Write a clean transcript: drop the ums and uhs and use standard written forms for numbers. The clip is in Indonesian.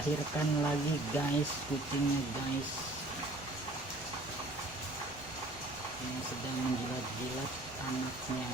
melahirkan lagi guys, kucingnya guys, yang sedang menjilat-jilat anaknya.